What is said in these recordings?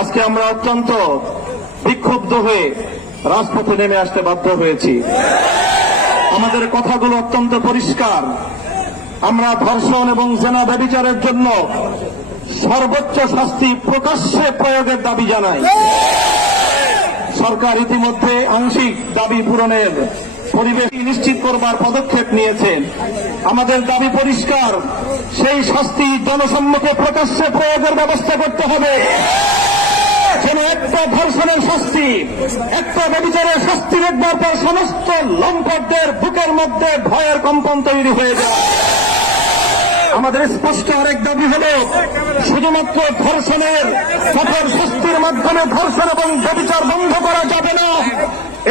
আজকে আমরা অত্যন্ত বিক্ষুব্ধ হয়ে রাজপথে নেমে আসতে বাধ্য হয়েছি। আমাদের কথাগুলো অত্যন্ত পরিষ্কার। আমরা ধর্ষণ এবং জেনা ব্যভিচারের জন্য সর্বোচ্চ শাস্তি প্রকাশ্যে প্রয়োগের দাবি জানাই। সরকার ইতিমধ্যে আংশিক দাবি পূরণের পরিবেশ নিশ্চিত করবার পদক্ষেপ নিয়েছেন। আমাদের দাবি পরিষ্কার, সেই শাস্তি জনসম্মুখে প্রকাশ্যে প্রয়োগের ব্যবস্থা করতে হবে। যেন একটা ধর্ষণের শাস্তি, একটা ব্যভিচারের শাস্তি দেখবার পর সমস্ত লম্পটদের বুকের মধ্যে ভয়ের কম্পন তৈরি হয়ে যায়। আমাদের স্পষ্ট আরেক দাবি হল, শুধুমাত্র ধর্ষণের কঠোর শাস্তির মাধ্যমে ধর্ষণ এবং ব্যভিচার বন্ধ করা যাবে না।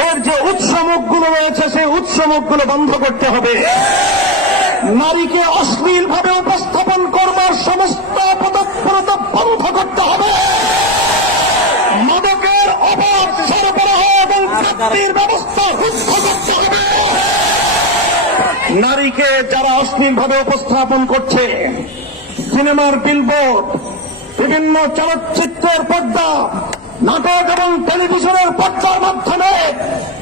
এর যে উৎসমুখগুলো রয়েছে সেই উৎসমুখগুলো বন্ধ করতে হবে। নারীকে অশ্লীলভাবে উপস্থাপন করবার সমস্ত পদক্ষেপ বন্ধ করতে হবে। মাদকের অবাধ সরবরাহ এবং প্রাপ্তির ব্যবস্থা রুদ্ধ করতে হবে। নারীকে যারা অশ্লীলভাবে উপস্থাপন করছে, সিনেমার বিলবোর্ড, বিভিন্ন চলচ্চিত্রের পর্দা, নাটক এবং টেলিভিশনের পর্দার মাধ্যমে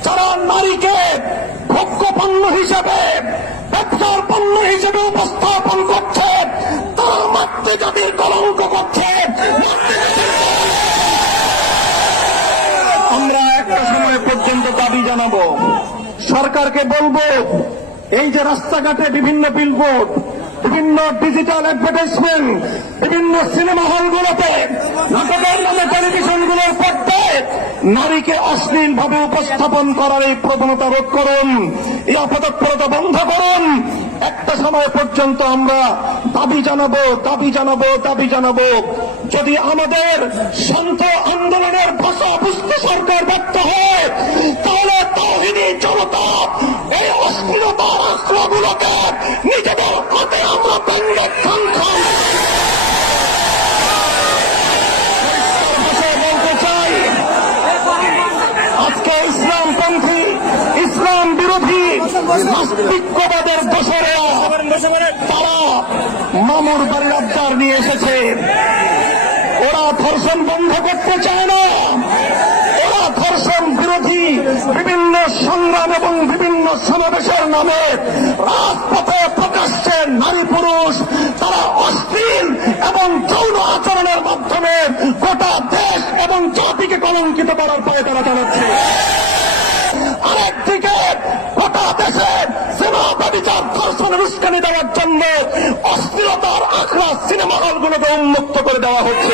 যারা নারীকে ভোগ্য পণ্য হিসেবে, ব্যবসার পণ্য হিসেবে উপস্থাপন করছে, তারা মাতৃজাতির কলঙ্ক করছে। আমরা একটা সময় পর্যন্ত দাবি জানাবো, সরকারকে বলবো, এই যে রাস্তাঘাটে বিভিন্ন বিলবোর্ড, বিভিন্ন ডিজিটাল অ্যাডভার্টাইজমেন্ট, বিভিন্ন সিনেমা হলগুলোতে, নাটকের নামে টেলিভিশনগুলোর পর্দায় নারীকে অশ্লীলভাবে উপস্থাপন করার এই প্রবণতা রোধ করুন, এই অপতৎপরতা বন্ধ করুন। একটা সময় পর্যন্ত আমরা দাবি জানাবো। যদি আমাদের শান্ত আন্দোলনের ভাষা বুঝতে সরকার ব্যর্থ হয়, তাহলে তাওহীদি জনতা এই অশ্লীলতার আশ্রয়গুলোকে নিজেদের হাতে আমরা ভেঙে খান বলতে চাই। আজকে ইসলামপন্থী, ইসলাম বিরোধী নাস্তিক্যবাদের দোসরেরা তারা মামুর বাড়ির আবদার নিয়ে এসেছে। ওরা ধর্ষণ বন্ধ করতে চায় না। ওরা ধর্ষণ বিরোধী বিভিন্ন সংগ্রাম এবং বিভিন্ন সমাবেশের নামে রাজপথে প্রকাশ্যে নারী পুরুষ তারা অশ্লীল এবং যৌন আচরণের মাধ্যমে গোটা দেশ এবং জাতিকে কলঙ্কিত করার পরে তারা চালাচ্ছে। আরেকদিকে গোটা দেশে সিনেমা ব্যভিচার ধর্ষণের উস্কানি দেওয়ার জন্য অশ্লীলতার আখড়া সিনেমা হলগুলোকে উন্মুক্ত করে দেওয়া হচ্ছে।